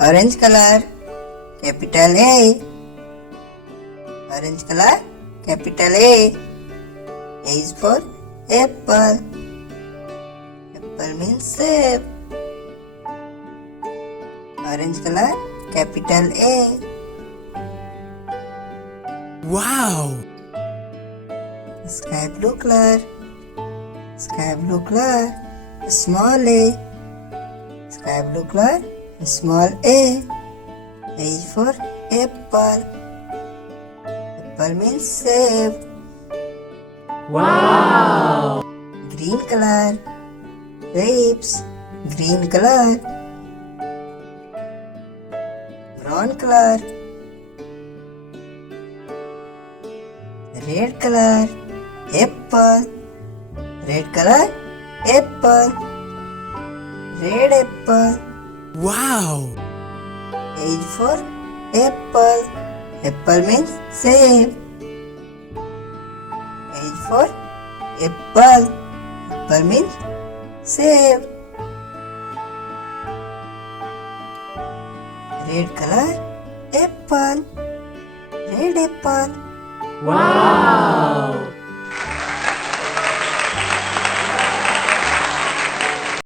Orange color, capital A. Orange color, capital A. A is for apple. Apple means save. Orange color, capital A. Wow! Sky blue color. Sky blue color, small A. Sky blue color, small A. A is for apple. Apple means save. Wow! Green color, grapes. Green color. Brown color. Red color, apple. Red color, apple. Red apple. Wow! A is for apple. Apple means save. A is for apple. Apple means save. Red color, apple. Red apple. Wow!